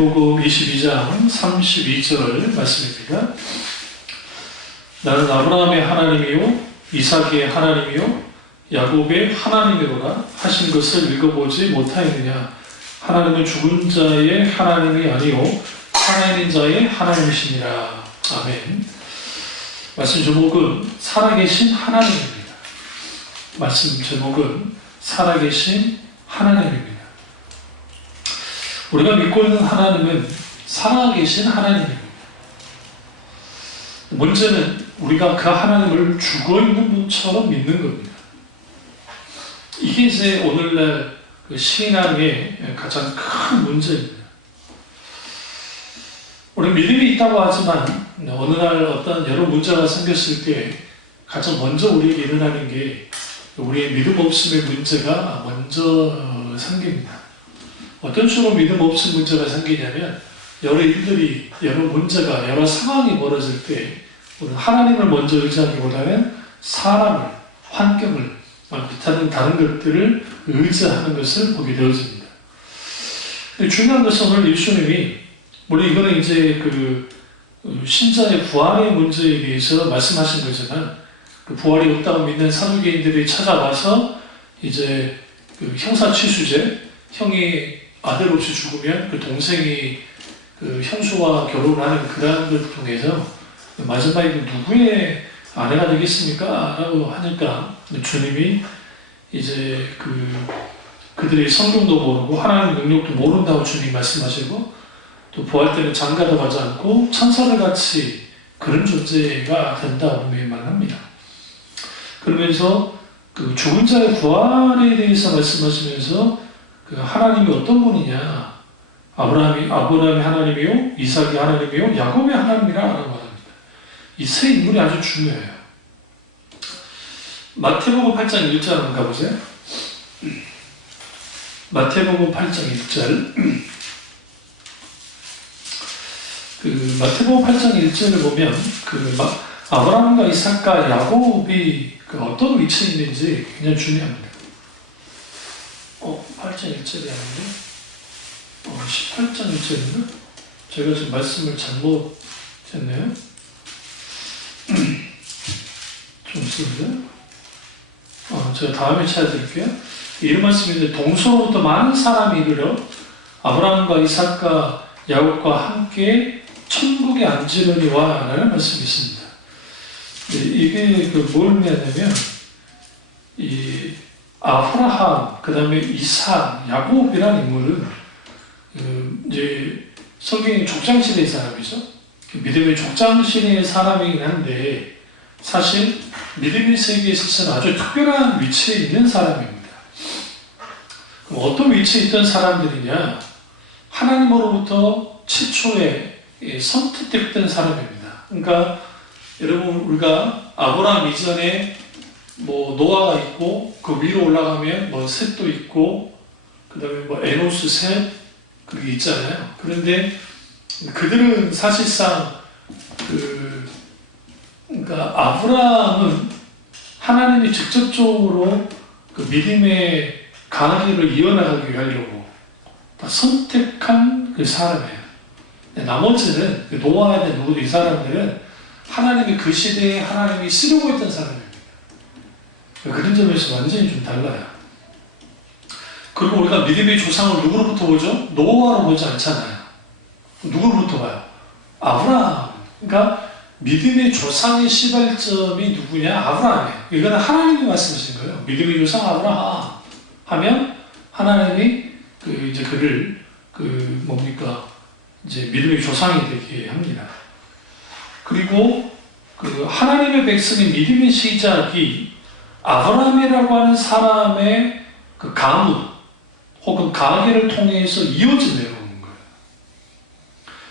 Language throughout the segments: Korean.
마태복음 22장 32절 말씀입니다. 나는 아브라함의 하나님이요 이삭의 하나님이요 야곱의 하나님이로라 하신 것을 읽어보지 못하였느냐. 하나님은 죽은 자의 하나님이 아니요 살아있는 자의 하나님이시니라. 아멘. 말씀 제목은 살아계신 하나님입니다. 말씀 제목은 살아계신 하나님입니다. 우리가 믿고 있는 하나님은 살아계신 하나님입니다. 문제는 우리가 그 하나님을 죽어있는 분처럼 믿는 겁니다. 이게 이제 오늘날 그 신앙의 가장 큰 문제입니다. 우리 믿음이 있다고 하지만 어느 날 어떤 여러 문제가 생겼을 때 가장 먼저 우리에게 일어나는 게 우리의 믿음 없음의 문제가 먼저 생깁니다. 어떤 식으로 믿음 없음 문제가 생기냐면 여러 일들이, 여러 문제가, 여러 상황이 벌어질 때 우리는 하나님을 먼저 의지하기보다는 사람을, 환경을, 다른 것들을 의지하는 것을 보게 되어집니다. 중요한 것은 오늘 예수님이 물론 이거는 이제 그 신자의 부활의 문제에 대해서 말씀하신 거지만 그 부활이 없다고 믿는 사두개인들이 찾아와서 이제 그 형사취수제, 형이 아들 없이 죽으면 그 동생이 그 형수와 결혼하는 그러한 걸 통해서 마지막에 누구의 아내가 되겠습니까? 라고 하니까 주님이 이제 그들의 성경도 모르고 하나님의 능력도 모른다고 주님이 말씀하시고 또 부활 때는 장가도 가지 않고 천사들 같이 그런 존재가 된다고 분명히 말합니다. 그러면서 그 죽은 자의 부활에 대해서 말씀하시면서 그 하나님이 어떤 분이냐? 아브라함의 하나님이요, 이삭의 하나님이요, 야곱의 하나님이라고 말합니다. 이 세 인물이 아주 중요해요. 마태복음 8장 1절 한번 가보세요. 마태복음 8장 1절. 그 마태복음 8장 1절을 보면 아브라함과 이삭과 야곱이 그 어떤 위치에 있는지 굉장히 중요합니다. 8장 1절이 아닌데 18장 1절인가? 제가 지금 말씀을 잘못했네요. 좀 쓰는데 제가 다음에 찾아드릴게요. 이런 말씀인데 동서로부터 많은 사람이 이르러 아브라함과 이삭과 야곱과 함께 천국에 앉으려니와 라는 말씀이 있습니다. 이게 뭘 의미하냐면 이 아브라함, 그 다음에 이삭, 야곱이라는 인물은 이제 성경의 족장시대의 사람이죠. 믿음의 족장시대의 사람이긴 한데 사실 믿음의 세계에 있어서는 아주 특별한 위치에 있는 사람입니다. 그럼 어떤 위치에 있던 사람들이냐? 하나님으로부터 최초에 선택됐던 사람입니다. 그러니까 여러분 우리가 아브라함 이전에 노아가 있고 그 위로 올라가면 셋도 있고 그 다음에 에노스 셋 그게 있잖아요. 그런데 그들은 사실상 그러니까 아브라함은 하나님이 직접적으로 그 믿음의 가나안을 이어나가기 하려고 선택한 그 사람이에요. 나머지는 노아에 대한 누구도 이 사람들은 하나님이 그 시대에 하나님이 쓰려고 했던 사람입니다. 그런 점에서 완전히 좀 달라요. 그리고 우리가 믿음의 조상을 누구로부터 보죠? 노아로 보지 않잖아요. 누구로부터 봐요? 아브라함. 그러니까 믿음의 조상의 시발점이 누구냐? 아브라함이에요. 이거는 하나님이 말씀하신 거예요. 믿음의 조상 아브라함 하면 하나님이 이제 그를 이제 믿음의 조상이 되게 합니다. 그리고 하나님의 백성의 믿음의 시작이 아브라함이라고 하는 사람의 그 가문 혹은 가계를 통해서 이어져 내려오는 거예요.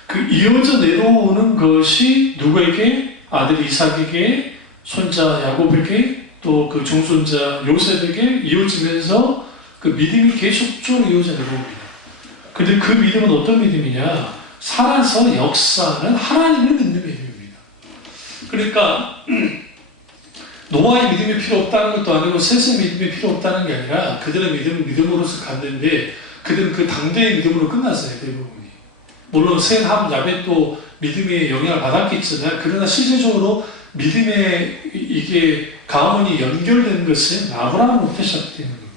그 이어져 내려오는 것이 누구에게? 아들 이삭에게, 손자 야곱에게, 또 그 종손자 요셉에게 이어지면서 그 믿음이 계속적으로 이어져 내려옵니다. 근데 그 믿음은 어떤 믿음이냐? 살아서 역사하는 하나님을 믿는 믿음입니다. 그러니까 노아의 믿음이 필요 없다는 것도 아니고 셋의 믿음이 필요 없다는 게 아니라 그들의 믿음은 믿음으로서 갔는데 그들은 그 당대의 믿음으로 끝났어요. 대부분이. 물론 셈, 야벳도 믿음의 영향을 받았겠지만 그러나 실제적으로 믿음의 이게 가문이 연결된 것은 아브라함으로부터 시작되는 겁니다.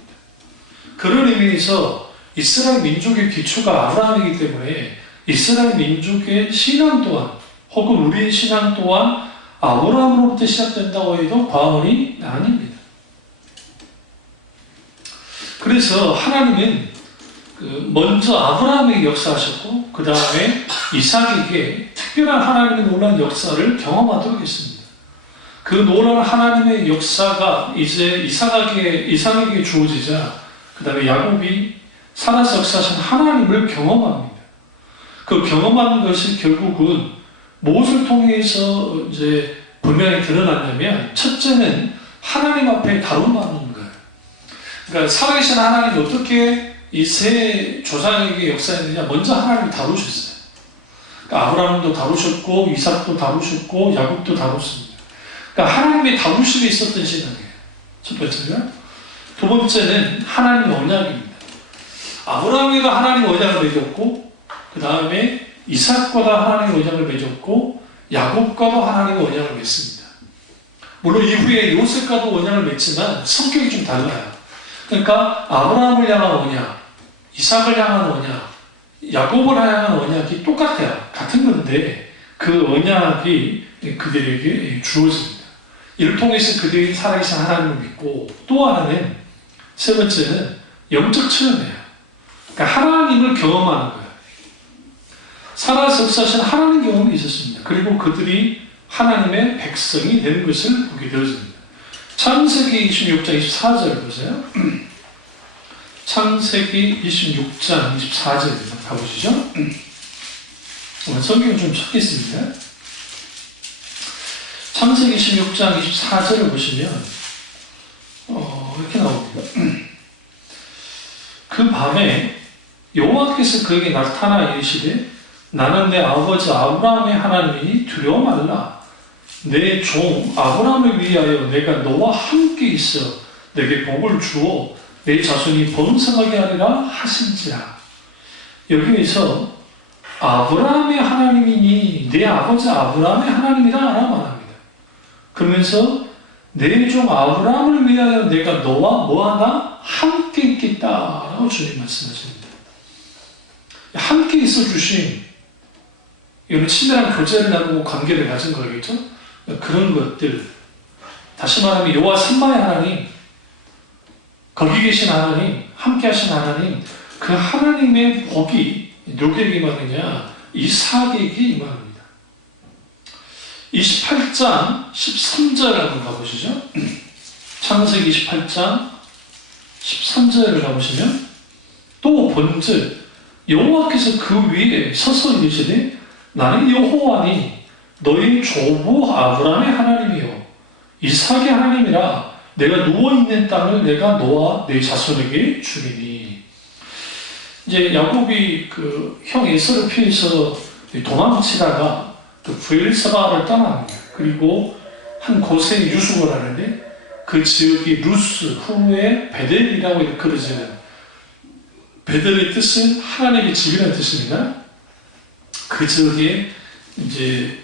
그런 의미에서 이스라엘 민족의 기초가 아브라함이기 때문에 이스라엘 민족의 신앙 또한 혹은 우리의 신앙 또한 아브라함으로부터 시작된다고 해도 과언이 아닙니다. 그래서 하나님은 먼저 아브라함에게 역사하셨고 그 다음에 이삭에게 특별한 하나님의 놀라운 역사를 경험하도록 했습니다. 그 놀라운 하나님의 역사가 이제 이삭에게 주어지자 그 다음에 야곱이 살아서 역사하신 하나님을 경험합니다. 그 경험하는 것이 결국은 무엇을 통해서 이제 분명히 드러났냐면 첫째는 하나님 앞에 다rum받는 거예요. 그러니까 살아계신 하나님이 어떻게 이 세 조상에게 역사했느냐 먼저 하나님을 다루셨어요. 그러니까 아브라함도 다루셨고 이삭도 다루셨고 야곱도 다뤘습니다. 그러니까 하나님의 다루심이 있었던 시간이에요. 첫 번째가. 두 번째는 하나님의 언약입니다. 아브라함과 하나님의 언약을 맺었고 그 다음에 이삭과도 하나님의 언약을 맺었고 야곱과도 하나님의 언약을 맺습니다. 물론 이후에 요셉과도 언약을 맺지만 성격이 좀 달라요. 그러니까 아브라함을 향한 언약, 이삭을 향한 언약, 야곱을 향한 언약이 똑같아요. 같은 건데 그 언약이 그들에게 주어집니다. 이를 통해서 그들이 살아계신 하나님을 믿고 또 하나는 세 번째는 영적 체험이에요. 그러니까 하나님을 경험하는 거예요. 살아서 역사하신 하나님 경험이 있었습니다. 그리고 그들이 하나님의 백성이 되는 것을 보게 되었습니다. 창세기 26장 24절 보세요. 창세기 26장 24절 가보시죠. 성경을 좀 찾겠습니다. 창세기 26장 24절을 보시면 이렇게 나옵니다. 그 밤에 여호와께서 그에게 나타나 이르시되 나는 내 아버지 아브라함의 하나님이니 두려워 말라. 내 종 아브라함을 위하여 내가 너와 함께 있어 내게 복을 주어 내 자손이 번성하게 하리라 하신지라. 여기에서 아브라함의 하나님이니 내 아버지 아브라함의 하나님이라 말합니다. 그러면서 내 종 아브라함을 위하여 내가 너와 뭐하나 함께 있겠다라고 주님 말씀하십니다. 함께 있어 주신 이거는 친밀한 교제를 나누고 관계를 가진 거겠죠? 그런 것들, 다시 말하면 여호와 삼마의 하나님, 거기 계신 하나님, 함께 하신 하나님, 그 하나님의 복이 누구에게 임하느냐? 이삭에게 임합니다. 28장 13절 한번 가보시죠. 창세기 28장 13절을 가보시면 또 본즉 여호와께서 그 위에 서서 이르시되 나는 여호와니 너희 조부 아브라함의 하나님이요 이삭의 하나님이라. 내가 누워있는 땅을 내가 너와 내 자손에게 주리니. 이제 야곱이 그 형 에서를 피해서 도망치다가 그 브엘세바를 떠납니다. 그리고 한 곳에 유숙을 하는데 그 지역이 루스, 후에 베델이라고 일컬어지는, 베델의 뜻은 하나님의 집이라는 뜻입니다. 그 지역에 이제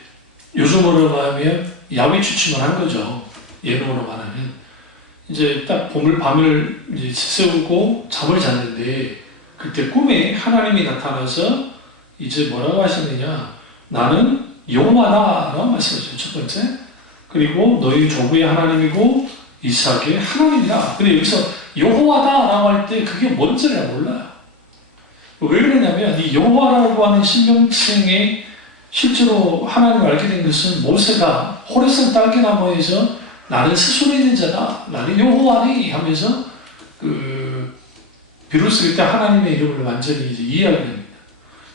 요즘으로 말하면 야외 취침을 한 거죠. 예로로 말하면 이제 딱 밤을 이제 세우고 잠을 잤는데 그때 꿈에 하나님이 나타나서 이제 뭐라고 하시느냐? 나는 여호와다라고 말씀하셨죠. 첫 번째. 그리고 너희 조부의 하나님이고 이삭의 하나님이다. 근데 여기서 여호와다라고 할 때 그게 뭔지를 몰라요. 왜 그러냐면 이 여호와라고 하는 신명칭에 실제로 하나님을 알게 된 것은 모세가 호레산 딸기나무에서 나는 스스로 있는 자다, 나는 여호와니 하면서 비로소 그때 하나님의 이름을 완전히 이제 이해하게 됩니다.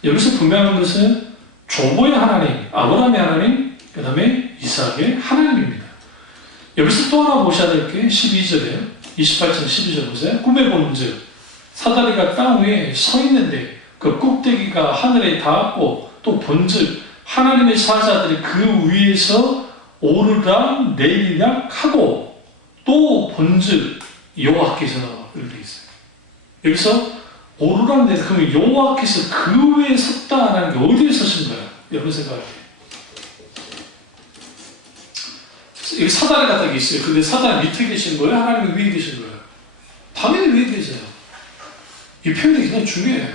여기서 분명한 것은 조보의 하나님, 아브라함의 하나님, 그 다음에 이삭의 하나님입니다. 여기서 또 하나 보셔야 될 게 12절이에요. 28장 12절 보세요. 꿈에 본즉 사다리가 땅 위에 서 있는데 그 꼭대기가 하늘에 닿았고 또 본즉 하나님의 사자들이 그 위에서 오르락 내리락 하고 또 본즉 여호와께서 이렇게 있어요. 여기서 오르락 내리락. 그러면 여호와께서 그 위에 섰다라는 게 어디에 서신 거예요? 여러분 생각할 때. 여기 사단에 갖다 있어요. 근데 사단 밑에 계신 거예요? 하나님이 위에 계신 거예요? 당연히 위에 계세요. 이 표현이 굉장히 중요해요.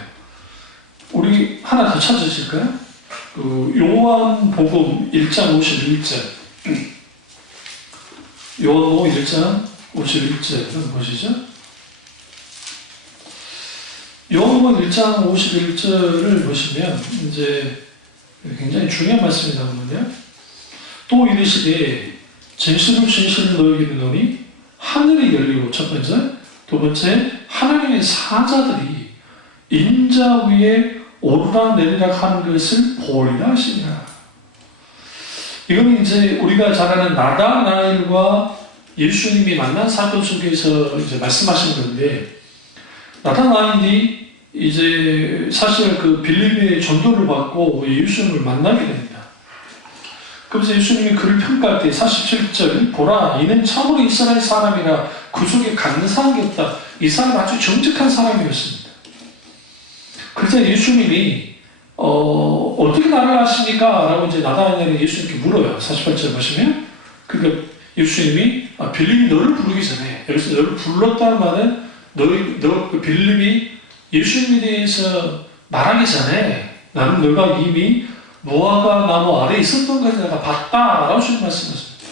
우리 하나 더 찾으실까요? 요한복음 1장 51절. 요한복음 1장 51절 한번 보시죠. 요한복음 1장 51절을 보시면 이제 굉장히 중요한 말씀이 나오는데요. 또 이르시되 진실로 진실로 너희에게 이르노니 하늘이 열리고, 첫 번째, 두 번째, 하나님의 사자들이 인자 위에 오르락 내리락 하는 것을 보리라 하시니라. 이건 이제 우리가 잘 아는 나다나엘과 예수님이 만난 사건 속에서 이제 말씀하신 건데, 나다나엘이 이제 사실 그 빌립의 전도를 받고 예수님을 만나게 됩니다. 그래서 예수님이 그를 평가할 때 47절, 보라 이는 참으로 이스라엘 사람이라 그 속에 간사한 게 없다. 이 사람은 아주 정직한 사람이었습니다. 그래서 예수님이 어떻게 나를 아십니까? 라고 이제 나다나엘이 예수님께 물어요. 48절 보시면. 그러니까 예수님이 빌립이 너를 부르기 전에, 여기서 너를 불렀다는 말은 그 빌립이 예수님에 대해서 말하기 전에 나는 너가 이미 무화과 나무 아래에 있었던 것을 내가 봤다라고 주님 말씀하셨습니다.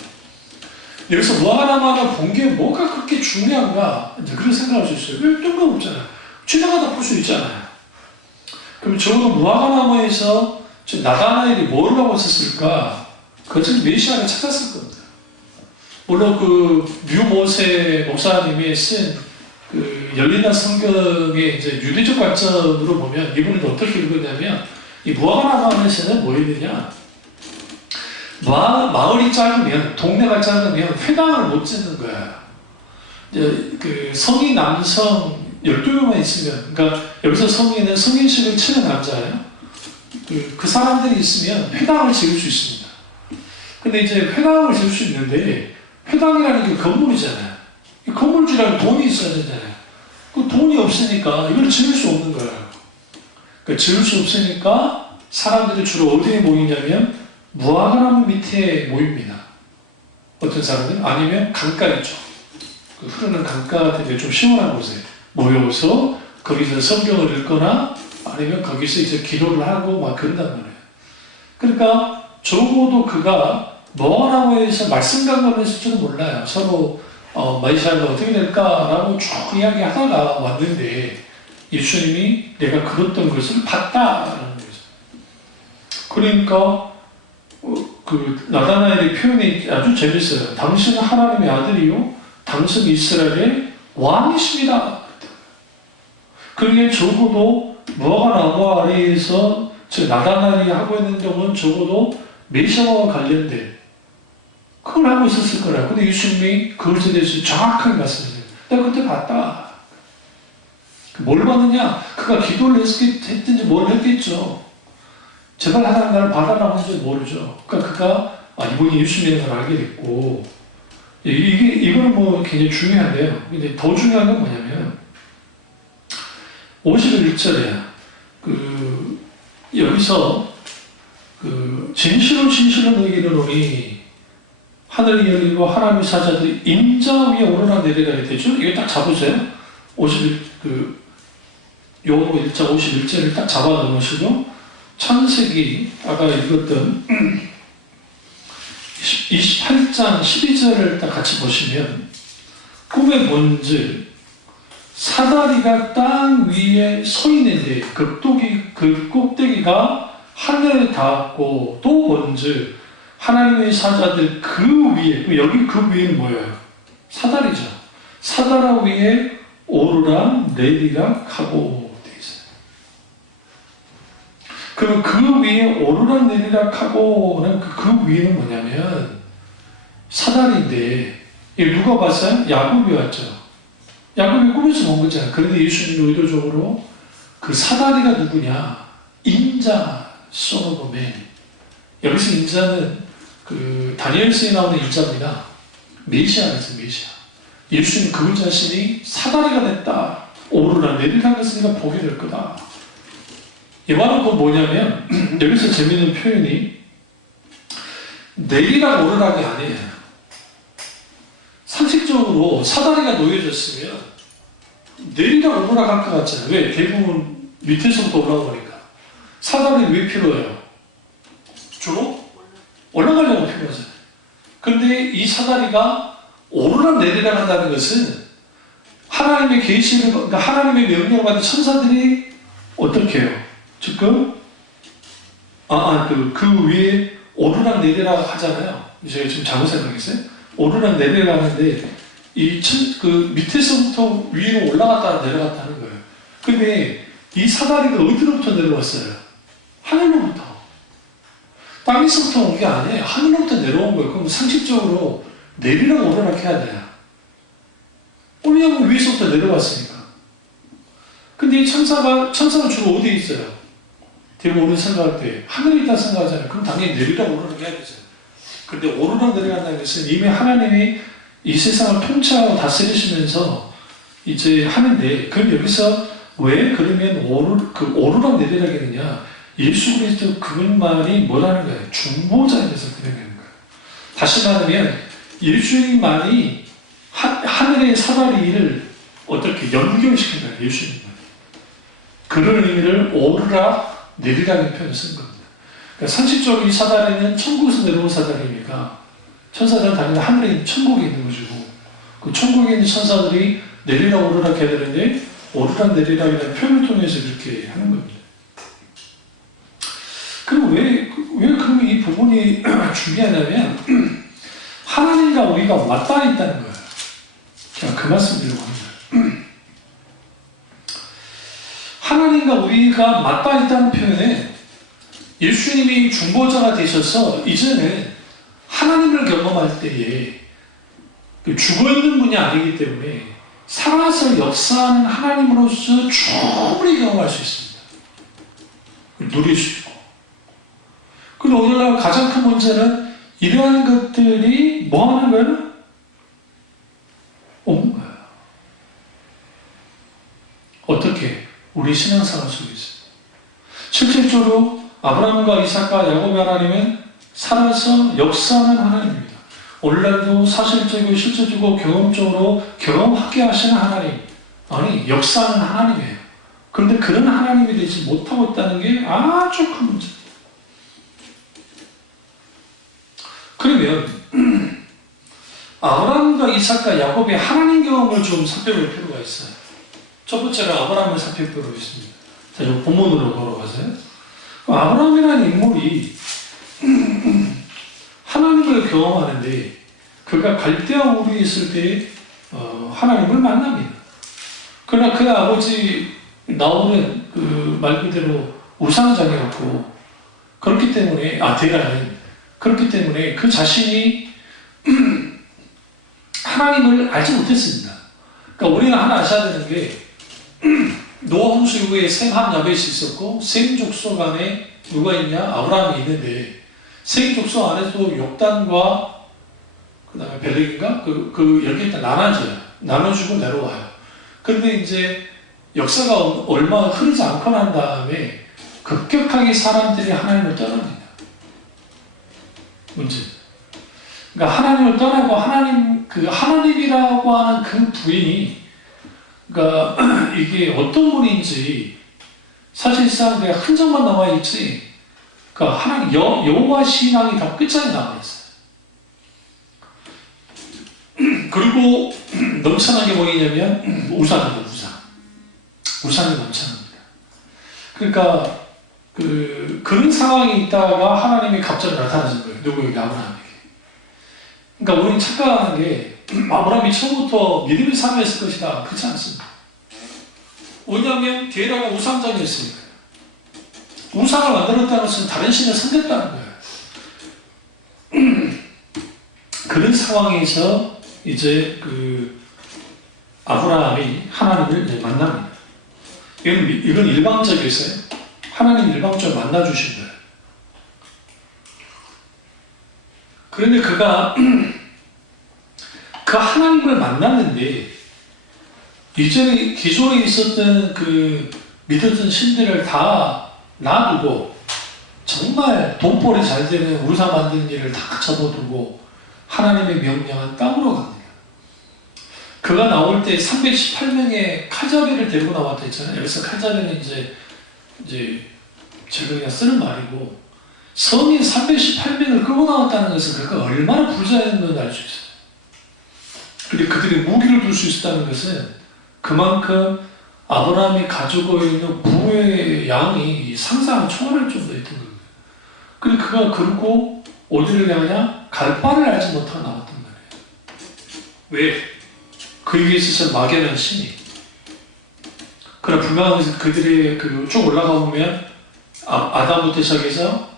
여기서 무화과 나무 하나 본 게 뭐가 그렇게 중요한가? 이제 그런 생각할 수 있어요. 왜 뜬금없잖아요. 지나가다 볼 수 있잖아요. 그럼 적어도 무화과 나무에서 나다나엘이 뭘 하고 있었을까? 그것은 메시아를 찾았을 겁니다. 물론 그 류모세 목사님이 쓴 그 열린다 성경의 이제 유대적 관점으로 보면 이분은 어떻게 읽었냐면, 이 무화과 나무 안에서는 뭐 있느냐? 마을이 작으면, 동네가 작으면 회당을 못 짓는 거야. 그 성인 남성 12명만 있으면, 그러니까 여기서 성인은 성인식을 치는 남자예요. 그 사람들이 있으면 회당을 지을 수 있습니다. 근데 이제 회당을 지을 수 있는데, 회당이라는 게 건물이잖아요. 이 건물주라면 돈이 있어야 되잖아요. 그 돈이 없으니까 이걸 지을 수 없는 거예요. 그러니까 지을 수 없으니까 사람들이 주로 어디에 모이냐면 무화과나무 밑에 모입니다. 어떤 사람은 아니면 강가 있죠. 그 흐르는 강가 되게 좀 시원한 곳에 모여서 거기서 성경을 읽거나 아니면 거기서 이제 기도를 하고 막 그런단 말이에요. 그러니까 적어도 그가 무화과나무에서 말씀 강론했을지는 몰라요. 서로 메시아가 어떻게 될까라고 쭉 이야기하다가 왔는데 예수님이 내가 그랬던 것을 봤다라는 거죠. 그러니까 그 나다나엘의 표현이 아주 재밌어요. 당신은 하나님의 아들이요, 당신은 이스라엘의 왕이십니다. 그러게 적어도 무화과 나무 아래에서 나다나엘이 하고 있는 경우는 적어도 메시아와 관련된 그걸 하고 있었을 거라. 근데 예수님이 그것에 대해서 정확하게 말씀하세요. 내가 그때 봤다. 뭘 봤느냐? 그가 기도를 했든지 뭘 했겠죠. 제발 하나님 나를 받아라고 하는지 모르죠. 그러니까 그가 이분이 예수님이라는 걸 알게 됐고, 이거는 뭐 굉장히 중요한데요. 근데 더 중요한 건 뭐냐면 51절에 여기서 진실로 진실로 너희에게 이르노니 하늘이 열리고 하나님의 사자들이 인자 위에 오르락 내리락 되죠. 이거 딱 잡으세요. 요한복음 1장 51절을 딱 잡아 놓으시고 창세기 아까 읽었던 28장 12절을 딱 같이 보시면 꿈의 본질 사다리가 땅 위에 서 있는데 그 꼭대기가 하늘에 닿았고, 또 본질 하나님의 사자들 그 위에, 여기 그 위에는 뭐예요? 사다리죠. 사다라 위에 오르락 내리락 하고 되어 있어요. 그럼 그 위에 오르락 내리락 하고는 그 위에는 뭐냐면 사다리인데, 이거 누가 봤어요? 야곱이 왔죠. 야곱이 꿈에서 본 거잖아요. 그런데 예수님이 의도적으로 그 사다리가 누구냐? 인자, Son of Man. 여기서 인자는 그 다니엘서에 나오는 인자입니다. 메시아에서 메시아. 예수님 그 자신이 사다리가 됐다. 오르락 내리락 것은 네가 보게 될 거다. 이 말은 그 뭐냐면 여기서 재미있는 표현이 내리락 오르락이 아니에요. 상식적으로 사다리가 놓여졌으면 내리락 오르락 할 것 같잖아요. 왜? 대부분 밑에서부터 올라오니까. 사다리는 왜 필요해요? 주로 올라가려고 필요하잖아요. 그런데 이 사다리가 오르락 내리락 한다는 것은 하나님의 계시를, 그러니까 하나님의 명령을 받은 천사들이 어떻게 해요? 지금 그 위에 오르락 내리락 하잖아요. 제가 지금 잘못 생각했어요. 오르락 내리락 하는데 그 밑에서부터 위로 올라갔다 내려갔다 하는 거예요. 근데 이 사다리가 어디로부터 내려왔어요? 하늘로부터. 땅에서부터 온 게 아니에요. 하늘로부터 내려온 거예요. 그럼 상식적으로 내리락 오르락 해야 돼요. 왜냐하면 위에서부터 내려왔으니까. 근데 이 천사가 주로 어디에 있어요? 대부분 우리 생각할 때 하늘에 있다 생각하잖아요. 그럼 당연히 내리락 오르락 해야 되잖아요. 근데 오르락 내려간다는 것은 이미 하나님이 이 세상을 통치하고 다스리시면서 이제 하는데, 그럼 여기서 왜 그러면 오르락 내리락 했느냐? 예수 그리스도 그분만이 뭐라는 거예요? 중보자에 대해서 그러는 거예요. 다시 말하면 예수님만이 하늘의 사다리를 어떻게 연결시킨다, 예수님만. 그런 의미를 오르락 내리락의 표현을 쓴 겁니다. 그러니까 상식적으로 이 사다리는 천국에서 내려온 사다리니까 천사들은 당연히 하늘에 있는 천국에 있는 것이고, 그 천국에 있는 천사들이 내리락 오르락 해야 되는데 오르락 내리락이라는 표현을 통해서 그렇게 하는 겁니다. 그리고 왜 그러면 이 부분이 중요하냐면 하나님과 우리가 맞닿아 있다는 거예요. 제가 그 말씀 드리려고 합니다. 하나님과 우리가 맞닿아 있다는 표현에 예수님이 중보자가 되셔서 이제는 하나님을 경험할 때에 죽어있는 분이 아니기 때문에 살아서 역사하는 하나님으로서 충분히 경험할 수 있습니다. 누릴 수 있고. 그리고 오늘날 가장 큰 문제는 이러한 것들이 뭐 하는 거예요? 없는 거예요. 어떻게? 우리 신앙생활 속에서. 실질적으로 아브라함과 이삭과 야곱의 하나님은 살아서 역사하는 하나님입니다. 오늘날도 사실적이고 실질적이고 경험적으로 경험하게 하시는 하나님, 아니 역사하는 하나님이에요. 그런데 그런 하나님이 되지 못하고 있다는 게 아주 큰 문제입니다. 그러면 아브라함과 이삭과 야곱의 하나님 경험을 좀 살펴볼 필요가 있어요. 첫 번째로 아브라함을 살펴보고 있습니다. 자, 이 본문으로 걸어가세요. 아브라함이라는 인물이 하나님을 경험하는데 그가 갈대아 우르에 있을 때 하나님을 만납니다. 그러나 그 아버지 나홀은 그 말 그대로 우상장이었고, 그렇기 때문에 데라는 그렇기 때문에 그 자신이 하나님을 알지 못했습니다. 그러니까 우리가 하나 아셔야 되는 게 노아 홍수 이후에 셈, 함, 야벳이 있었고 셈 족속 안에 누가 있냐? 아브라함이 있는데 셈 족속 안에서도 욕단과 그 다음에 벨렉인가? 여기 일단 나눠주고 내려와요. 그런데 이제 역사가 얼마 흐르지 않고 난 다음에 급격하게 사람들이 하나님을 떠납니다. 문제. 그러니까 하나님을 떠나고 하나님이라고 하는 그 부인이, 그러니까 이게 어떤 분인지 사실상 그냥 흔적만 남아있지, 그러니까 하나님 여호와 신앙이 다 끝장에 남아있어요. 그리고 넘쳐난 게 뭐냐면 우상입니다. 우상이 넘쳐납니다. 그러니까 그런 상황이 있다가 하나님이 갑자기 나타나신 거예요. 누구에게? 아브라함에게. 그러니까 우리는 착각하는 게 아브라함이 처음부터 믿음의 삶이었을 것이다. 그렇지 않습니다. 왜냐하면 데라가 우상장이었으니까. 우상을 만들었다는 것은 다른 신을 섬겼다는 거예요. 그런 상황에서 이제 아브라함이 하나님을 만납니다. 이건 일방적이었어요. 하나님 일방적으로 만나주신 거예요. 그런데 그가 그 하나님을 만났는데 이전에 기존에 있었던 그 믿었던 신들을 다 놔두고 정말 돈벌이 잘 되는 우상 만드는 일을 다 접어두고 하나님의 명령한 땅으로 갑니다. 그가 나올 때 318명의 칼자비를 데리고 나왔다 했잖아요. 여기서 칼자비는 이제 제가 그냥 쓰는 말이고, 성인 318명을 끌고 나왔다는 것은 그가 얼마나 부자였는지 알 수 있어요. 그리고 그들이 무기를 둘 수 있었다는 것은 그만큼 아브라함이 가지고 있는 부의 양이 상상을 초월할 정도였던 겁니다. 그리고 그가 그러고 어디를 향하냐? 갈 바를 알지 못하고 나왔단 말이에요. 왜? 그에게 있어서 막연한 신이. 그러나 분명히 그들의 쭉 올라가 보면 아담부터 시작해서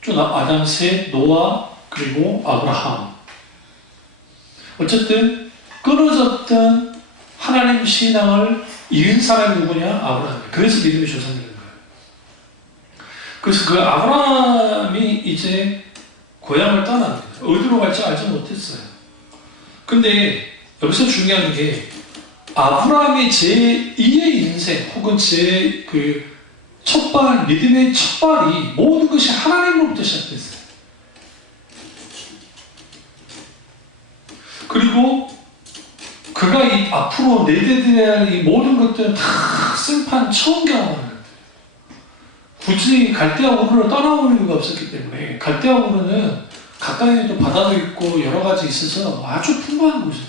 쭉 아담, 셋, 노아, 그리고 아브라함. 어쨌든 끊어졌던 하나님 신앙을 이은 사람이 누구냐? 아브라함. 그래서 믿음이 조성되는 거예요. 그래서 그 아브라함이 이제 고향을 떠납니다. 어디로 갈지 알지 못했어요. 근데 여기서 중요한 게 아브라함의 제2의 인생 혹은 제 첫발, 믿음의 첫발이 모든 것이 하나님으로부터 시작됐어요. 그리고 그가 앞으로 내대들에 대한 이 모든 것들은 다 심판 처음 경험하는 거예요. 굳이 갈대아 우르로 떠나오는 이유가 없었기 때문에. 갈대아 우르는 가까이에도 바다도 있고 여러 가지 있어서 아주 풍부한 곳이에요.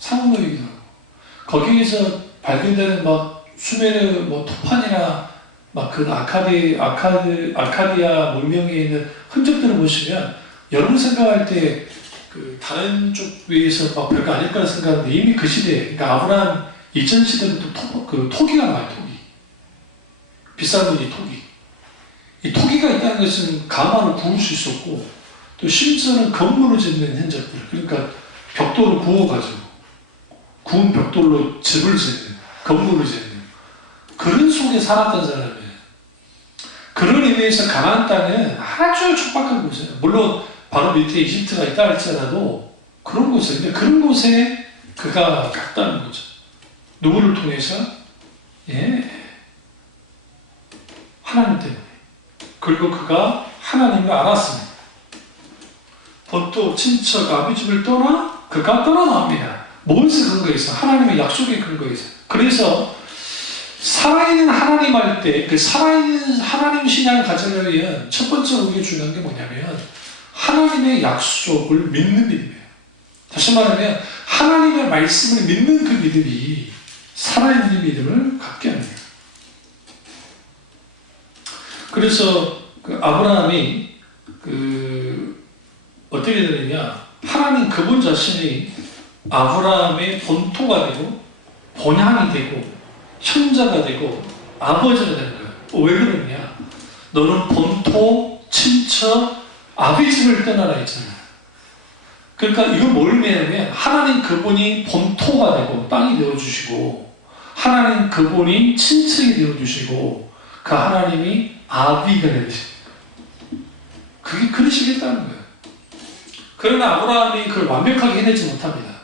상업로이기도 하고. 거기에서 발견되는 수메르 토판이나 그 아카디아 문명에 있는 흔적들을 보시면 여러분 생각할 때 다른 쪽 위에서 별거 아닐 거라 생각하는데 이미 그 시대에, 그러니까 아브라함 이전 시대부터 토기가 나와요. 토기. 비싼 돈이 토기. 이 토기가 있다는 것은 가마를 구울 수 있었고, 또 심지어는 건물을 짓는 흔적들, 그러니까 벽돌을 구워가지고 구운 벽돌로 집을 짓는, 건물을 짓는 그런 속에 살았던 사람이에요. 그런 의미에서 가나안 땅은 아주 촉박한 곳이에요. 물론 바로 밑에 이집트가 있다 할지라도 그런 곳이에요. 근데 그런 곳에 그가 갔다는 거죠. 누구를 통해서? 하나님 때문에. 그리고 그가 하나님을 알았습니다. 본토, 친척, 아비집을 떠나 그가 떠나나옵니다. 무엇에 근거해서? 하나님의 약속에 근거해서. 그래서 살아있는 하나님 할 때, 살아있는 하나님 신앙을 가지려면 위한 첫 번째 우리에게 중요한 게 뭐냐면 하나님의 약속을 믿는 믿음이에요. 다시 말하면 하나님의 말씀을 믿는 그 믿음이 살아있는 믿음을 갖게 합니다. 그래서 아브라함이 어떻게 되느냐, 하나님 그분 자신이 아브라함의 본토가 되고 본향이 되고 형제가 되고 아버지가 되는 거예요. 왜 그러냐? 너는 본토, 친척, 아비집을 떠나라 했잖아요. 그러니까 이건 뭘 의미하냐면 하나님 그분이 본토가 되고 땅이 되어주시고, 하나님 그분이 친척이 되어주시고, 그 하나님이 아비가 되십니다. 그게 그러시겠다는 거예요. 그러나 아브라함이 그걸 완벽하게 해내지 못합니다.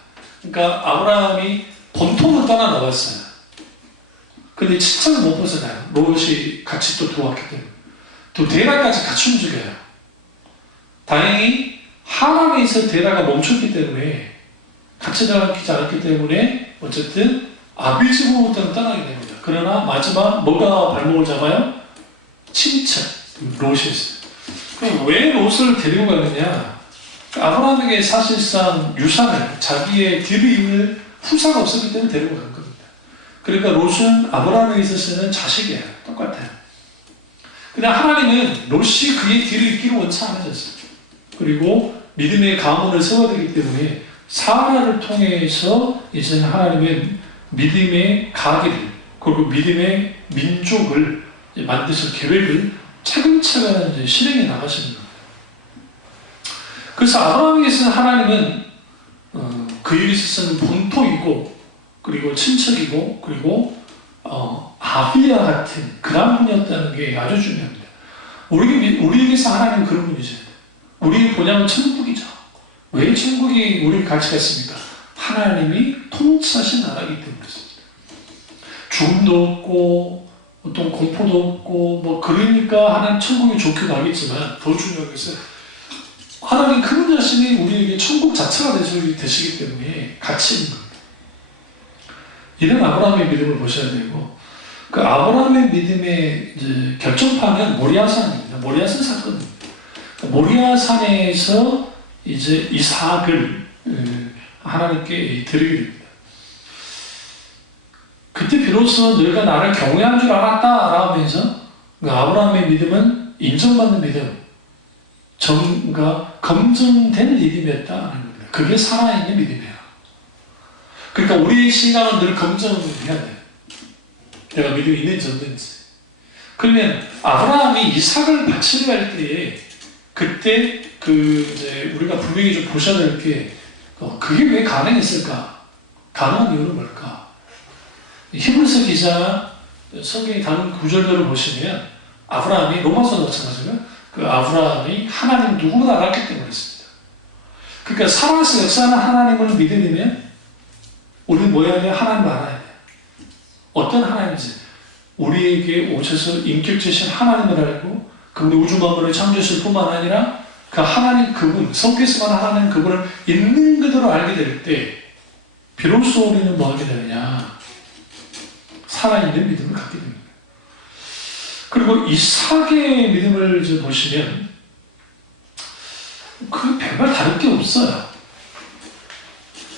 그러니까 아브라함이 본토로 떠나 나왔어요. 근데 친척을 못 벗어나요. 롯이 같이 또 들어왔기 때문에. 또 데라까지 같이 움직여요. 다행히 하람에서 데라가 멈췄기 때문에, 같이 나가지 않았기 때문에 어쨌든 아비집으로부터는 떠나게 됩니다. 그러나 마지막 뭐가 발목을 잡아요? 친척, 롯이었어요. 그럼 왜 롯을 데리고 가느냐? 아브라함에게 사실상 유산을, 자기의 뒤를 이을 후사가 없었기 때문에 데리고 간 겁니다. 그러니까 롯은 아브라함에 있어서는 자식이에요. 똑같아요. 근데 하나님은 롯이 그의 뒤를 잇기를 원치 않으셨어요. 그리고 믿음의 가문을 세워드리기 때문에 사라를 통해서 이제 하나님은 믿음의 가계를, 그리고 믿음의 민족을 만드실 계획을 차근차근 이제 실행해 나가시는 겁니다. 그래서 아브라함에게서 하나님은 그에게 있어서는 본토이고, 그리고 친척이고, 그리고 아비와 같은 그런 분이었다는 게 아주 중요합니다. 우리에게서 하나님은 그런 분이죠. 우리의 본향은 천국이죠. 왜 천국이 우리를 같이 갔습니까? 하나님이 통치하신 나라이기 때문에 그렇습니다. 죽음도 없고 어떤 공포도 없고 뭐 그러니까 하나님 천국이 좋기도 하겠지만 더 중요한 것은 하나님 그 자신이 우리에게 천국 자체가 되시기 때문에 가치 있는 겁니다. 이런 아브라함의 믿음을 보셔야 되고 그 아브라함의 믿음의 이제 결정판은 모리아산입니다. 모리아산 사건입니다. 모리아산에서 이제 이삭을 하나님께 드리게 됩니다. 그때 비로소 너희가 나를 경외한 줄 알았다 라면서 아브라함의 믿음은 인정받는 믿음, 검증된 믿음이었다는 겁니다. 그게 살아있는 믿음이에요. 그러니까 우리의 신앙은 늘 검증을 해야 돼요. 내가 믿음이 있는지 없는지. 그러면 아브라함이 이삭을 바치려 할 때에 그때 이제 우리가 분명히 좀 보셔야 될 게 그게 왜 가능했을까? 가능한 이유는 뭘까? 히브리서 기자 성경의 다른 구절들을 보시면 아브라함이 로마서도 마찬가지고요. 그 아브라함이 하나님 누구보다 알았기 때문에 그렇습니다. 그러니까 살아서 역사하는 하나님을 믿으려면 우리는 뭐 해야 돼요? 하나님을 알아야 돼요. 어떤 하나님인지 우리에게 오셔서 인격체신 하나님을 알고 그분이 우주 만물을 창조하실 뿐만 아니라 그 하나님 그분, 성께서만 하나님 그분을 있는 그대로 알게 될 때 비로소 우리는 뭐 하게 되느냐? 살아있는 믿음을 갖게 됩니다. 그리고 이삭의 믿음을 이제 보시면 그 별말 다를 게 없어요.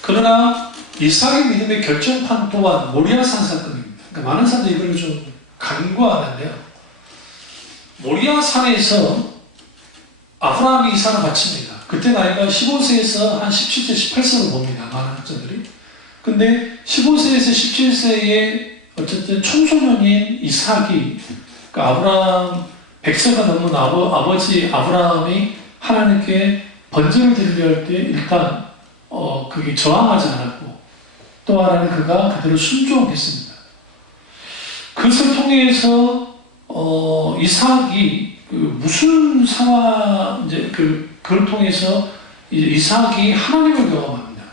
그러나 이삭의 믿음의 결정판 또한 모리아산 사건입니다. 그러니까 많은 사람들이 이걸 좀 간과하는데요. 모리아산에서 아브라함이 이삭을 바칩니다. 그때 나이가 15세에서 한 17세, 18세로 봅니다. 많은 학자들이. 근데 15세에서 17세에 어쨌든 청소년인 이삭이 그 아브라함 100세가 넘은 아버지 아브라함이 하나님께 번제를 드리려 할 때 일단 그게 저항하지 않았고 또 하나는 그가 그대로 순종했습니다. 그것을 통해서 이삭이 무슨 상황 이제 그걸 통해서 이삭이 하나님을 경험합니다.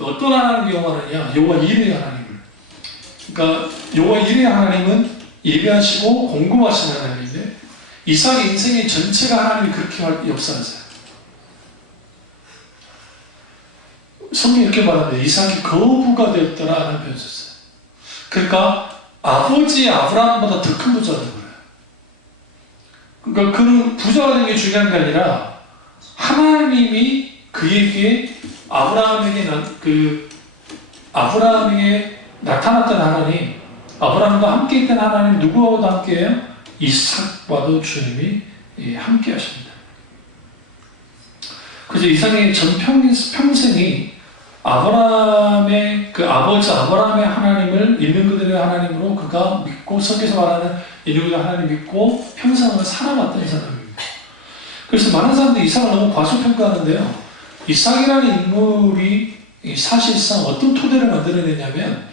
어떤 하나님을 경험하느냐? 여호와 이레의 하나님을. 그러니까 여호와 이레의 하나님은 예배하시고 공급하시는 하나님인데 이삭의 인생의 전체가 하나님이 그렇게 역사하세요. 성경이 이렇게 말합니다. 이삭이 거부가 되었더라 하는 표현을 썼어요. 그러니까 아버지 아브라함보다 더 큰 부자가 된 거예요. 그러니까 그는 부자가 되는 게 중요한 게 아니라 하나님이 그에게 아브라함에게 나타났던 하나님, 아브라함과 함께 있던 하나님 누구와도 함께해요? 이삭과도 주님이 함께 하십니다. 그래서 이삭의 전 평생이 아브라함의 그 아버지 아브라함의 하나님을 있는 그들의 하나님으로 그가 믿고 성경에서 말하는 있는 그들의 하나님 믿고 평생을 살아왔던 사람입니다. 그래서 많은 사람들이 이삭을 너무 과소평가하는데요. 이삭이라는 인물이 사실상 어떤 토대를 만들어내냐면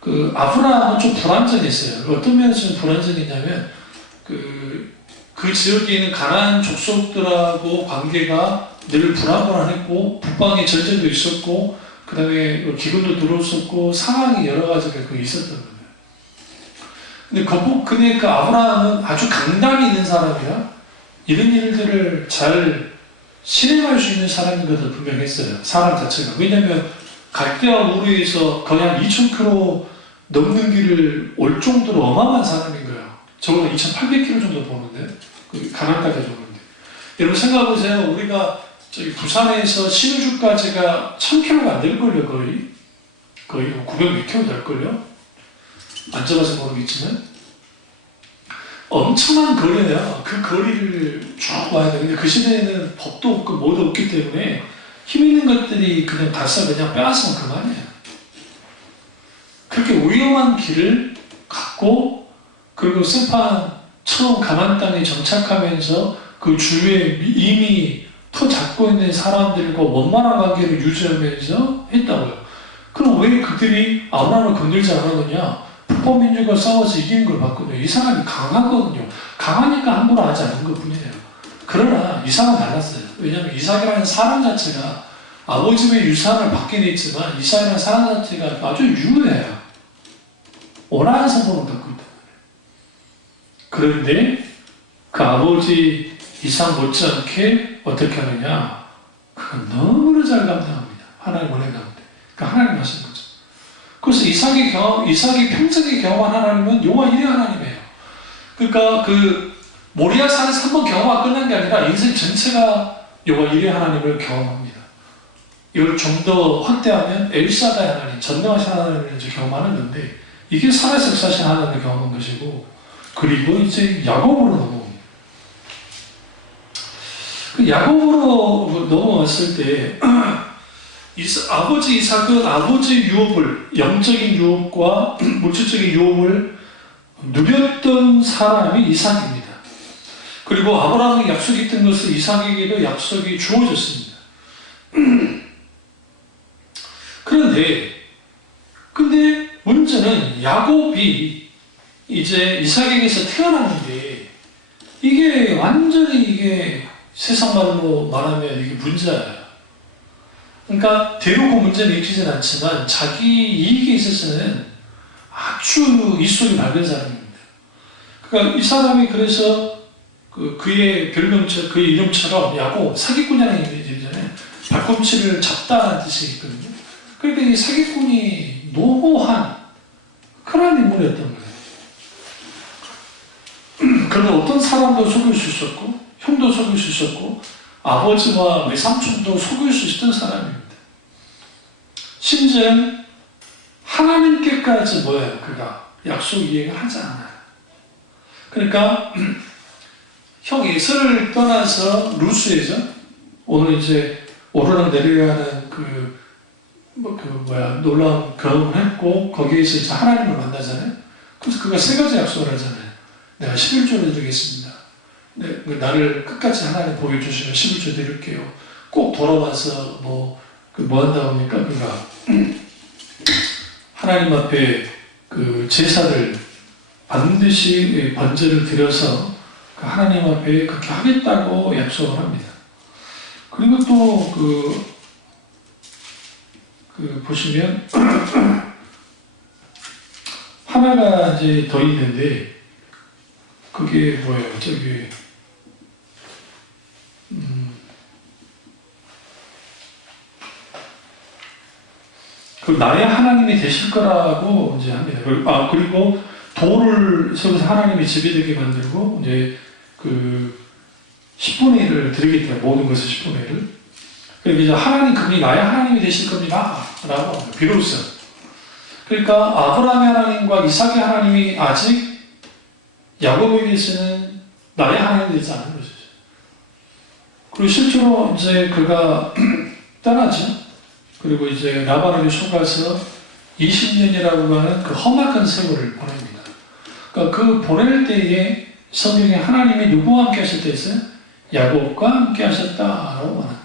그 아브라함은 좀 불완전했어요. 어떤 면에서 좀 불완전했냐면 그 지역에 있는 가나안 족속들하고 관계가 늘 불안불안했고 북방에 전쟁도 있었고 그 다음에 기근도 들어왔었고 상황이 여러 가지가 있었던 거예요. 근데 그 아브라함은 아주 강단이 있는 사람이라 이런 일들을 잘 실행할 수 있는 사람인 것을 분명했어요. 사람 자체가. 왜냐하면 갈대아 우르에서 거의 한 2000km 넘는 길을 올 정도로 어마어마한 사람인 거예요. 적어도 2800km 정도 보는데 가나안까지 오는데 여러분 생각해보세요. 우리가 저기 부산에서 신우주까지가 1000km가 안 될걸요. 거의 900km 될걸요. 안 잡아서 모르겠지만 엄청난 거리네요. 그 거리를 쭉 와야 돼요. 근데 그 시대에는 법도 없고 뭐도 없기 때문에 힘 있는 것들이 그냥 그냥 빼앗으면 그만이에요. 그렇게 위험한 길을 갔고 그리고 심판 처음 가나안 땅에 정착하면서 그 주위에 이미 터 잡고 있는 사람들과 원만한 관계를 유지하면서 했다고요. 그럼 왜 그들이 아브라함을 건들지 않았느냐? 북방민족과 싸워서 이긴 걸 봤거든요. 이 사람이 강하거든요. 강하니까 함부로 하지 않은 것 뿐이에요. 그러나 이삭은 달랐어요. 왜냐하면 이삭이라는 사람 자체가 아버지의 유산을 받긴 했지만 이삭이라는 사람 자체가 아주 유해요. 온화한 성품을 갖고 있단 말이에요. 그런데 그 아버지 이삭 못지않게 어떻게 하느냐? 그건 너무나 잘 감당합니다. 하나님 은혜 가운데. 그러니까 하나님 하신 거죠. 그래서 이삭이 평생에 경험한 하나님은 여호와 이레 하나님이에요. 그러니까 그 모리아 산에서 한번 경험하고 끝난 게 아니라 인생 전체가 여호와 이레 하나님을 경험합니다. 이걸 좀 더 확대하면 엘샤다이 하나님, 전능하신 하나님을 이제 경험하는 건데 이게 살아서 역사하신 하나님을 경험한 것이고 그리고 이제 야곱으로 넘어옵니다. 그 야곱으로 넘어왔을 때 아버지 이삭은 아버지의 유업을 영적인 유업과 물질적인 유업을 누렸던 사람이 이삭입니다. 그리고 아브라함이 약속이 있던 것을 이삭에게도 약속이 주어졌습니다. 근데 문제는 야곱이 이제 이삭에게서 태어났는데 이게 완전히 이게 세상 말로 말하면 이게 문제예요. 그러니까 대놓고 문제는 일으키진 않지만 자기 이익에 있어서는 아주 입속이 밝은 사람입니다. 그러니까 이 사람이 그래서 그의 별명처럼 그의 이름처럼 야곱 사기꾼이라는 이름이잖아요. 발꿈치를 잡다라는 뜻이 있거든요. 그러니까 이 사기꾼이 노고한 그런 인물이었던 거예요. 그런데 어떤 사람도 속일 수 있었고 형도 속일 수 있었고 아버지와 외삼촌도 속일 수 있었던 사람입니다. 심지어는 하나님께까지 뭐예요? 그가 약속 이행을 하지 않아요. 그러니까 형 에서를 떠나서 루스에서 오늘 이제 오르락 내리락하는 놀라운 경험을 했고 거기에서 이제 하나님을 만나잖아요. 그래서 그가 세 가지 약속을 하잖아요. 내가 11조를 드리겠습니다. 네, 나를 끝까지 하나님 보여주시면 11조 드릴게요. 꼭 돌아와서 뭐 한다고 합니까? 그가 하나님 앞에 그 제사를 반드시 번제를 드려서 그 하나님 앞에 그렇게 하겠다고 약속을 합니다. 그리고 또 보시면 하나가 이제 더 있는데 그게 뭐예요? 그 나의 하나님이 되실 거라고 이제 합니다. 그리고 돌을 서서 하나님이 지배되게 만들고 이제 그 10분의 1을 드리겠다. 모든 것을 10분의 1을. 그러니까 이제 하나님 그분이 나의 하나님이 되실 겁니다. 라고 합니다. 비로소. 그러니까 아브라함의 하나님과 이삭의 하나님이 아직 야곱에게서는 나의 하나님이 되지 않은 것이죠. 그리고 실제로 이제 그가 떠나죠. 그리고 이제 라반에게 속아서 20년이라고 하는 그 험악한 세월을 보냅니다. 그러니까 그 보낼 때에 성경에 하나님이 누구와 함께 하실 때 있어요? 야곱과 함께 하셨다라고 말합니다.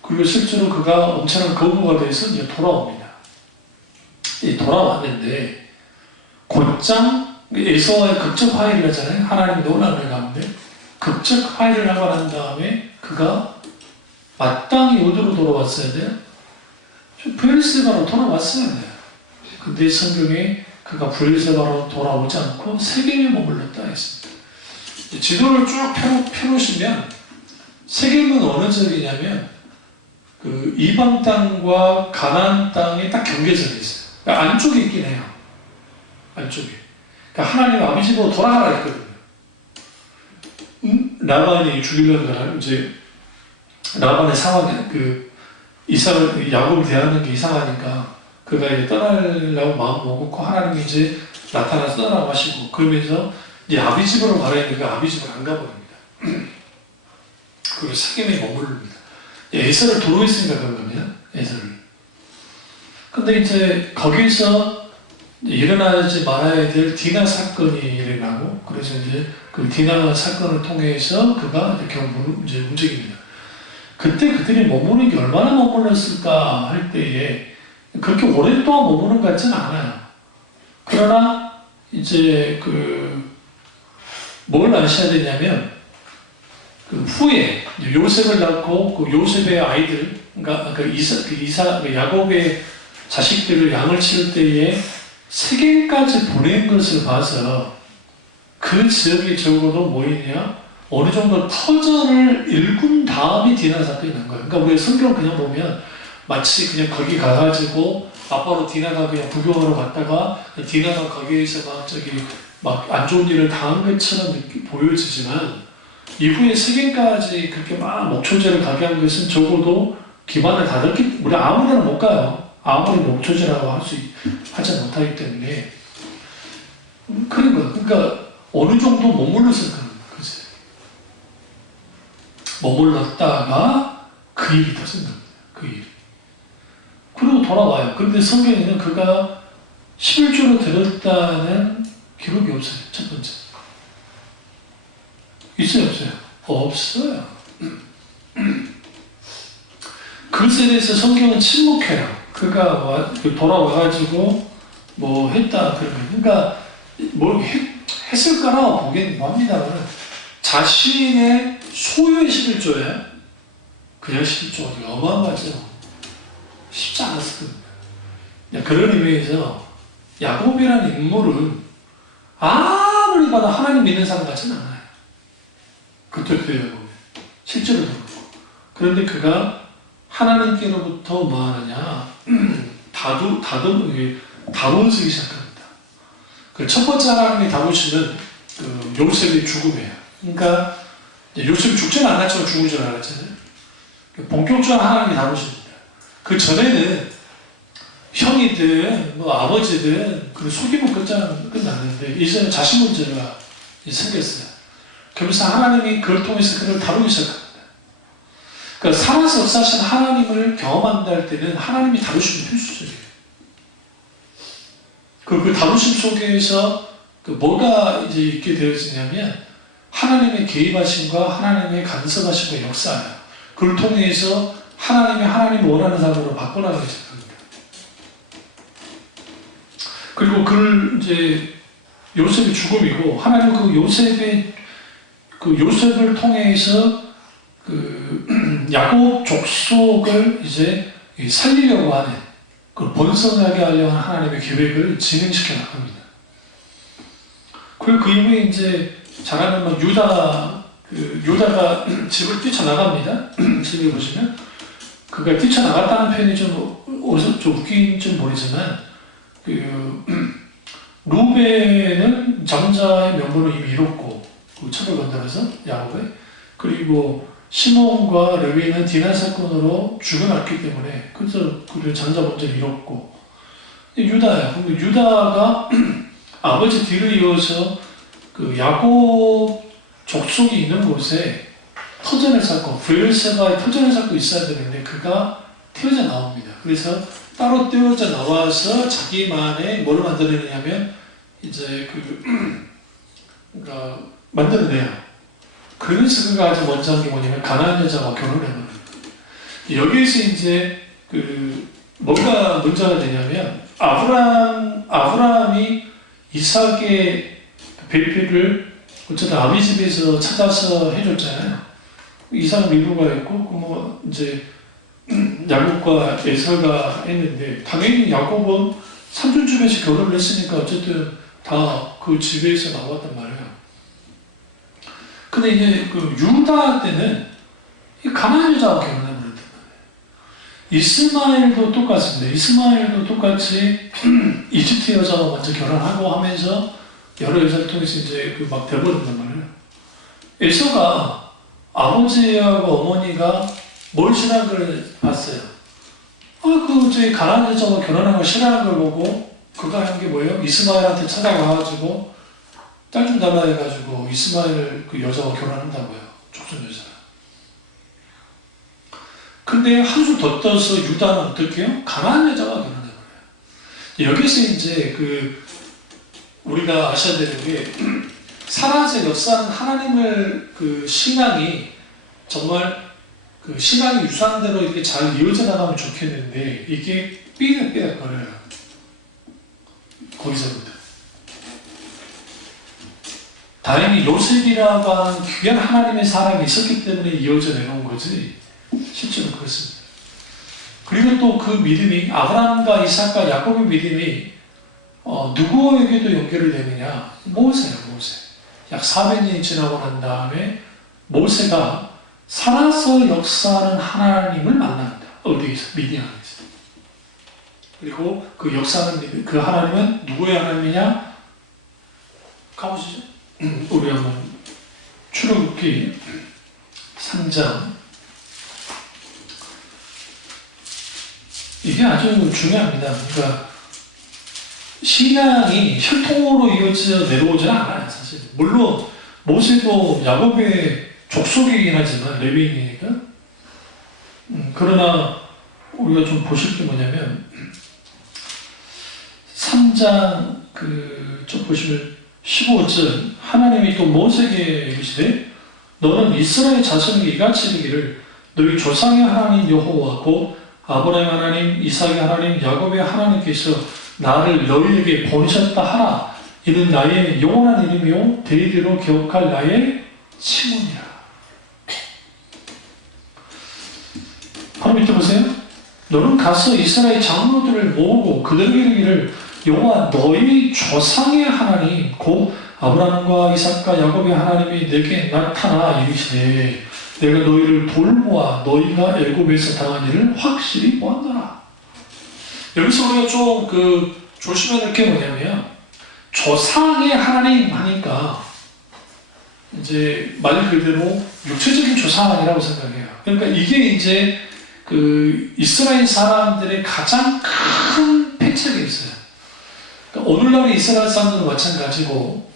그리고 실제로 그가 엄청난 거부가 돼서 이제 돌아옵니다. 돌아왔는데 곧장 에서와의 극적 화해를 하잖아요. 하나님의 논란을 가운데 극적 화해를 하고 난 다음에 그가 마땅히 어디로 돌아왔어야 돼요? 브엘세바로 돌아왔어야 돼요. 근데 성경에 그가 브엘세바로 돌아오지 않고 세겜에 머물렀다 했습니다. 지도를 쭉 펴놓으시면 세겜은 어느 지역이냐면 그 이방 땅과 가나안 땅이 딱 경계선에 있어요. 그러니까 안쪽에 있긴 해요. 안쪽에. 그러니까 하나님 아비 집으로 돌아가라 했거든요. 라반이 죽이려는 거는 이제 라반의 상황이 이삭을 야곱을 대하는 게 이상하니까 그가 이제 떠나려고 마음 먹고 하나님이 이제 나타나서 떠나라고 하시고 그러면서 이제 아비 집으로 가라 했는데 아비 집을 안 가버립니다. 그리고 세겜에 머무릅니다. 에서를 도로 있으니까 그런 겁니다. 에서를. 근데 이제 거기서 일어나지 말아야 될 디나 사건이 일어나고 그래서 이제 그 디나 사건을 통해서 그가 이렇게 이제 움직입니다. 그때 그들이 머무는 게 얼마나 머물렀을까 할 때에 그렇게 오랫동안 머무는 것 같지는 않아요. 그러나 이제 뭘 아셔야 되냐면 그 후에 요셉을 낳고 그 요셉의 아이들 그러니까 그 야곱의 자식들을 양을 치울 때에 세겜까지 보낸 것을 봐서 그 지역에 적어도 뭐 있냐? 어느 정도 터전을 일군 다음에 디나 사건이 난 거예요. 그러니까 우리 성경 그냥 보면 마치 그냥 거기 가가지고 아빠로 디나가 그냥 부경하러 갔다가 디나가 거기에서 막 안 좋은 일을 당한 것처럼 보여지지만 이후에 세겜까지 그렇게 막 목초제를 가게 한 것은 적어도 기반을 닫았기 우리 아무 데나 못 가요. 아무리 목초제라고 하지 못하기 때문에 그런 거예요. 그러니까 어느 정도 머물렀을 거예요. 그치? 머물렀다가 그 일이 터진 겁니다. 그 일. 그리고 돌아와요. 그런데 성경에는 그가 11조로 들었다는 기록이 없어요. 첫 번째. 있어요, 없어요? 없어요. 그것에 대해서 성경은 침묵해요. 그가 돌아와가지고 뭐 했다 그러면 그러니까 뭘 했을 거라고 보기엔 뭐합니다만 자신의 소유의 11조예요. 그냥 11조 어마어마하죠. 쉽지 않았을 겁니다. 그런 의미에서 야곱이라는 인물은 아무리 봐도 하나님 믿는 사람 같지는 않아요. 그때도 보면 실제로 그렇고. 그런데 그가 하나님께로부터 뭐 하느냐 다루어지기 시작합니다. 그 첫 번째 하나님이 다루시는 그 요셉의 죽음이에요. 그러니까 요셉이 죽지는 않았지만 죽은 줄 알았잖아요. 본격적으로 하나님이 다루십니다. 그 전에는 형이든 뭐 아버지든 그 속이면 끝났는데 이제는 자신 문제가 생겼어요. 그래서 하나님이 그걸 통해서 그를 다루기 시작합니다. 그러니까 살아서 역사하신 하나님을 경험한다 할 때는 하나님이 다루시면 필수적이에요. 그 다루심 속에서 뭐가 이제 있게 되어지냐면 하나님의 개입하심과 하나님의 간섭하심과 역사예요. 그걸 통해서 하나님이 원하는 사람으로 바꿔나가기 시작합니다. 그리고 그걸 이제 요셉의 죽음이고 하나님은 그 요셉을 통해서 그 야곱 족속을 이제 살리려고 하는 그 번성하게 하려고 하는 하나님의 계획을 진행시켜 나갑니다. 그리고 그 이후에 이제 잘하는 막 유다가 집을 뛰쳐나갑니다. 집에 보시면 그가 뛰쳐나갔다는 표현이 좀 웃긴지 모르지만 루벤은 장자의 명분을 이미 이뤘고 그 첩을 건너면서 야곱에 그리고 시몬과 레위는 디나 사건으로 죽어났기 때문에 그래서 그 장자 문제를 이뤘고 유다야. 근데 유다가 아버지 뒤를 이어서 그 야곱 족속이 있는 곳에 터전을 쌓고 브엘세바에 터전을 쌓고 있어야 되는데 그가 튀어져 나옵니다. 그래서 따로 떼어져 나와서 자기만의 뭐를 만들어내냐면 이제 그러니까 만들어내요. 그래서 그가 아주 먼저 한 게 뭐냐면 가나안 여자와 결혼을 해요. 여기에서 이제 뭐가 문제가 되냐면 아브라함이 이삭의 배필을 어쨌든 아비 집에서 찾아서 해줬잖아요. 이삭은 밀부가 있고 뭐 이제 야곱과 에서가 했는데 당연히 야곱은 삼촌 집에서 결혼을 했으니까 어쨌든 다 그 집에서 나왔단 말이에요. 근데 이제 그 유다 때는 가나안 여자와 결혼해버렸단 말이에요. 이스마엘도 똑같습니다. 이스마엘도 똑같이 이집트 여자와 먼저 결혼하고 하면서 여러 여자를 통해서 이제 막 돼버린단 말이에요. 에서가 아버지하고 어머니가 뭘 싫어하는 걸 봤어요. 저희 가나안 여자와 결혼한 걸 싫어하는 걸 보고 그가 한 게 뭐예요? 이스마엘한테 찾아가가지고 딸 좀 달라 해가지고 이스마엘 그 여자와 결혼한다고요. 족속 여자. 근데 한 수 더 떠서 유다는 어떻게 해요? 가나안 여자와 결혼해버려요. 여기서 이제 우리가 아셔야 되는 게 살아서 역사하는 하나님을 신앙이 정말 신앙이 유사한 대로 이렇게 잘 이어져 나가면 좋겠는데 이게 삐약삐약거려요. 거기서부터. 다행히 요셉이라고 하는 귀한 하나님의 사랑이 있었기 때문에 이어져 내놓은 거지 실제로 그렇습니다. 그리고 또 그 믿음이 아브라함과 이삭과 야곱의 믿음이 누구에게도 연결이 되느냐? 모세예요, 모세. 약 400년이 지나고 난 다음에 모세가 살아서 역사하는 하나님을 만납니다. 어디에서? 미디안에서. 그리고 그 역사하는 그 하나님은 누구의 하나님이냐? 가보시죠. 우리 한번 출애굽기 3장. 이게 아주 중요합니다. 그러니까 신앙이 혈통으로 이어져 내려오지는 않아요, 사실. 물론 모세도 야곱의 족속이긴 하지만 레위인이니까. 그러나 우리가 좀 보실 게 뭐냐면 3장 좀 보시면 15절 하나님이 또 모세에게 이르시되 너는 이스라엘 자손에게 이같이 이르기를 너희 조상의 하나님 여호와 곧 아브라함의 하나님, 이삭의 하나님, 야곱의 하나님께서 나를 너희에게 보내셨다 하라. 이는 나의 영원한 이름이요 대대로 기억할 나의 칭언이라. 바로 밑에 보세요. 너는 가서 이스라엘 장로들을 모으고 그들에게 이르기를 여호와 너희 조상의 하나님 곧 아브라함과 이삭과 야곱의 하나님이 내게 나타나 이르시되 내가 너희를 돌보아 너희가 애굽에서 당한 일을 확실히 보았노라. 여기서 우리가 좀 조심해야 될 게 뭐냐면 조상의 하나님 하니까 이제 말 그대로 육체적인 조상이라고 생각해요. 그러니까 이게 이제 이스라엘 사람들의 가장 큰 패착이 있어요. 그러니까 오늘날의 이스라엘 사람들은 마찬가지고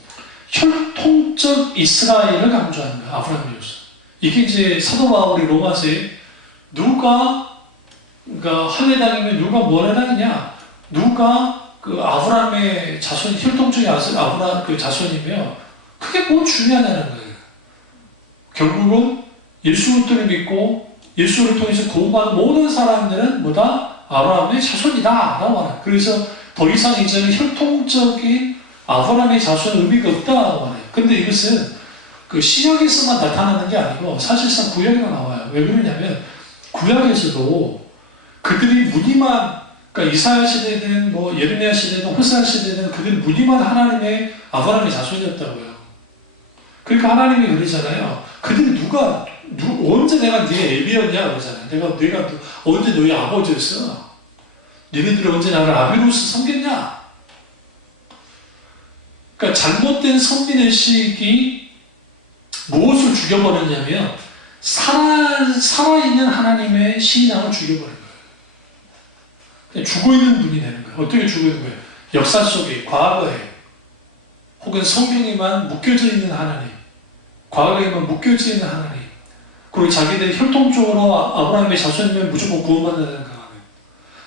혈통적 이스라엘을 강조하는 거예요. 아브라함의 요소. 이게 이제 사도 바울이 로마서에 누가 할례당이면 누가 뭘 해당이냐? 누가 아브라함의 자손, 혈통적인 아브라함 자손이며 그게 뭐 중요하냐는 거예요. 결국은 예수 그리스도를 믿고 예수를 통해서 구원받은 모든 사람들은 뭐다? 아브라함의 자손이다 라고 하는. 그래서 더 이상 이제는 혈통적인 아브라함의 자손은 의미가 없다고 하네요. 그런데 이것은 신약에서만 나타나는 게 아니고 사실상 구약에도 나와요. 왜 그러냐면 구약에서도 그들이 무늬만, 그러니까 이사야 시대든 예레미야 시대든 호세아 시대든 그들이 무늬만 하나님의 아브라함의 자손이었다고요. 그러니까 하나님이 그러잖아요. 그들이 언제 내가 네 애비였냐 그러잖아요. 내가 언제 너희 아버지였어? 너희들이 언제 나를 아비로서 섬겼냐? 그러니까 잘못된 선민의식이 무엇을 죽여버렸냐면 살아있는 하나님의 신앙을 죽여버린 거예요. 죽어있는 분이 되는 거예요. 어떻게 죽어있는 거예요? 역사 속에, 과거에 혹은 성경에만 묶여져 있는 하나님, 과거에만 묶여져 있는 하나님, 그리고 자기들 혈통적으로 아브라함의 자손이면 무조건 구원받는다는 생각하는.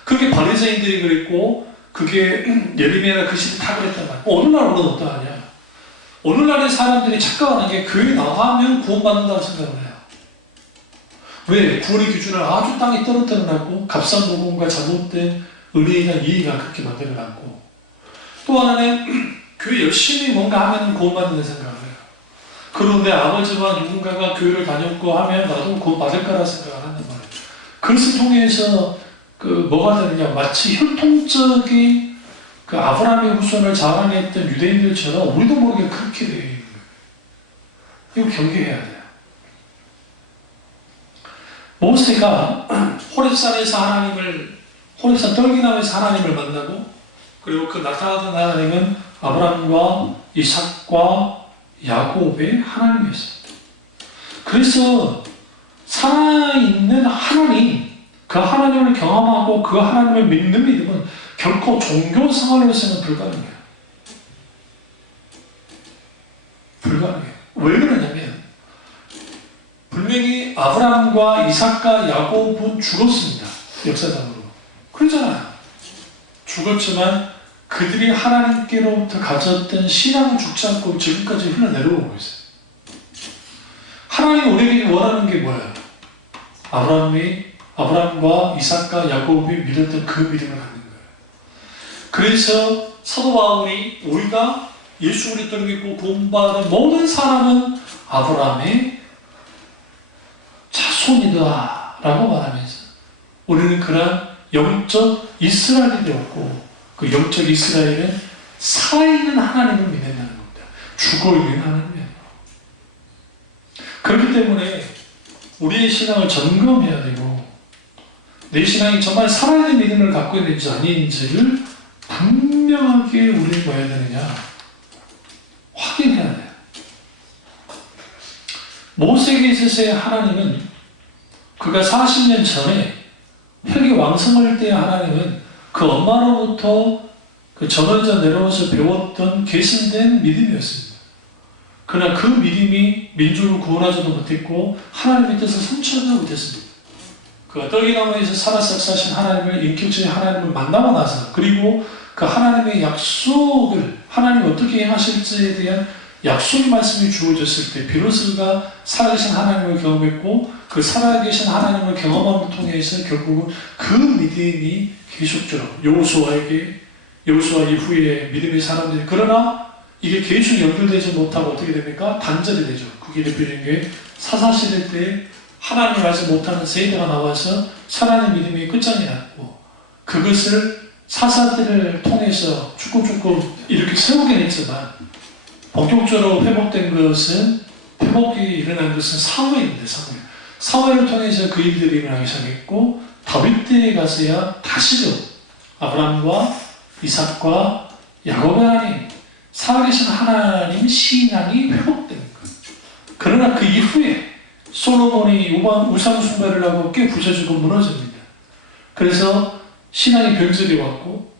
그게 바리새인들이 그랬고 그게 예레미야나 그 시대 다 그랬단 말이에요. 오늘날 우리는 어떠하냐? 오늘날의 사람들이 착각하는 게 교회 나가면 구원받는다고 생각을 해요. 왜? 구원의 기준을 아주 땅에 떨어뜨려놨고 값싼 복음과 잘못된 은혜에 대한 이해가 그렇게 만들어놨고 또 하나는 교회 열심히 뭔가 하면 구원받는다는 생각을 해요. 그런데 아버지와 누군가가 교회를 다녔고 하면 나도 구원받을 거라 생각을 한단 말이에요. 그것을 통해서 뭐가 되느냐? 마치 혈통적인 아브라함의 후손을 자랑했던 유대인들처럼 우리도 모르게 그렇게 되어 있는 거예요. 이거 경계해야 돼요. 모세가 호렙산 떨기나무에서 하나님을 만나고 그리고 그 나타나던 하나님은 아브라함과 이삭과 야곱의 하나님이었습니다. 그래서 살아있는 하나님, 그 하나님을 경험하고 그 하나님을 믿는 믿음은 결코 종교 생활로서는 불가능해요. 불가능해요. 왜 그러냐면 분명히 아브라함과 이삭과 야곱은 죽었습니다. 역사적으로. 그러잖아요. 죽었지만 그들이 하나님께로부터 가졌던 신앙은 죽지 않고 지금까지 흘러내려오고 있어요. 하나님이 우리에게 원하는 게 뭐예요? 아브라함과 이삭과 야곱이 믿었던 그 믿음을 갖는 거예요. 그래서 사도 바울이 우리가 예수 그리스도를 믿고 구원받은 모든 사람은 아브라함의 자손이다 라고 말하면서 우리는 그러한 영적 이스라엘이 되었고, 그 영적 이스라엘은 살아있는 하나님을 믿는다는 겁니다. 죽어있는 하나님이 아니라. 그렇기 때문에 우리의 신앙을 점검해야 되고, 내 신앙이 정말 살아있는 믿음을 갖고 있는지 아닌지를 분명하게 우리는 뭐 해야 되느냐? 확인해야 돼요. 모세에게 있어서의 하나님은 그가 40년 전에 혈기 왕성할 때의 하나님은 그 엄마로부터 그 전원자 내려와서 배웠던 계승된 믿음이었습니다. 그러나 그 믿음이 민족을 구원하지도 못했고 하나님의 뜻을 성취하지 못했습니다. 그가 떡이나무에서 살아서 역사하신 하나님을, 인격적인 하나님을 만나고 나서, 그리고 그 하나님의 약속을 하나님이 어떻게 행하실지에 대한 약속의 말씀이 주어졌을 때 비로소 그가 살아계신 하나님을 경험했고, 그 살아계신 하나님을 경험함을 통해서 결국은 그 믿음이 계속적으로 여호수아 이후에 믿음의 사람들이, 그러나 이게 계속 연결되지 못하고 어떻게 됩니까? 단절이 되죠. 그게 대표적인 게 사사시대 때 하나님을 알지 못하는 세대가 나와서 살아있는 믿음이 끝장이 났고, 그것을 사사들을 통해서 조금 이렇게 세우긴 했지만 본격적으로 회복된 것은, 회복이 일어난 것은 사무엘입니다. 사무엘을 통해서 그 일들이 일어나기 시작했고, 다윗 때에 가서야 다시금 아브라함과 이삭과 야곱의 하나님, 살아계신 하나님 신앙이 회복된 거예요. 그러나 그 이후에 솔로몬이 우상 숭배를 하고 꽤 부서지고 무너집니다. 그래서 신앙이 변질이 왔고,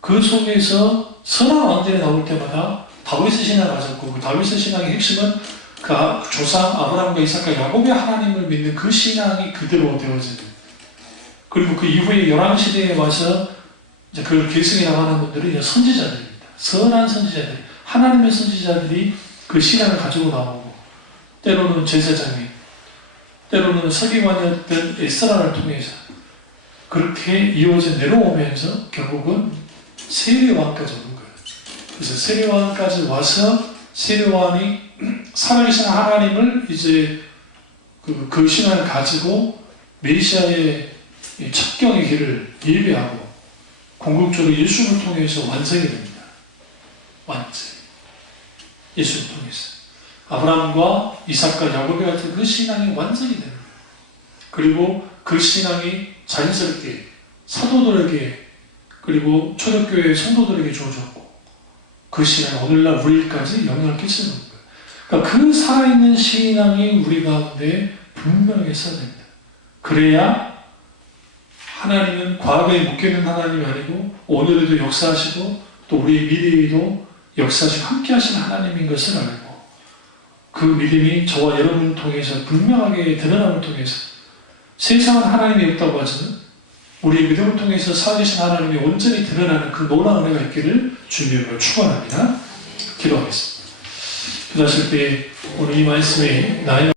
그 속에서 선한 왕들이 나올 때마다 다윗의 신앙을 가졌고, 그 다윗의 신앙의 핵심은 그 조상 아브라함과 이삭과 야곱의 하나님을 믿는 그 신앙이 그대로 되어집니다. 그리고 그 이후에 열왕시대에 와서 이제 그걸 계승해 나가는 분들이 이제 선지자들입니다. 선한 선지자들, 하나님의 선지자들이 그 신앙을 가지고 나오고, 때로는 제사장이, 때로는 서기관이었던 에스라를 통해서 그렇게 이어져 내려오면서 결국은 세례요한까지 오는 거예요. 그래서 세례요한까지 와서 세례요한이 살아계신 하나님을 이제 그 신앙을 가지고 메시아의 첩경의 길을 예배하고 궁극적으로 예수를 통해서 완성이 됩니다. 완성. 예수를 통해서. 아브라함과 이삭과 야곱의 같은 그 신앙이 완성이 됩니다. 그리고 그 신앙이 자연스럽게 사도들에게, 그리고 초대교회 성도들에게 주어졌고, 그 신앙이 오늘날 우리까지 영향을 끼치는 거예요. 그러니까 그 살아있는 신앙이 우리 가운데 분명하게 있어야 됩니다. 그래야 하나님은 과거에 묶여있는 하나님이 아니고 오늘에도 역사하시고 또 우리의 미래에도 역사하시고 함께 하시는 하나님인 것을 알고, 그 믿음이 저와 여러분을 통해서 분명하게 드러남을 통해서 세상은 하나님이 없다고 하지만 우리의 믿음을 통해서 살아계신 하나님이 온전히 드러나는 그 놀라운 은혜가 있기를 주님을 축원합니다. 기도하겠습니다. 기도하실 때 오늘 이 말씀에 나의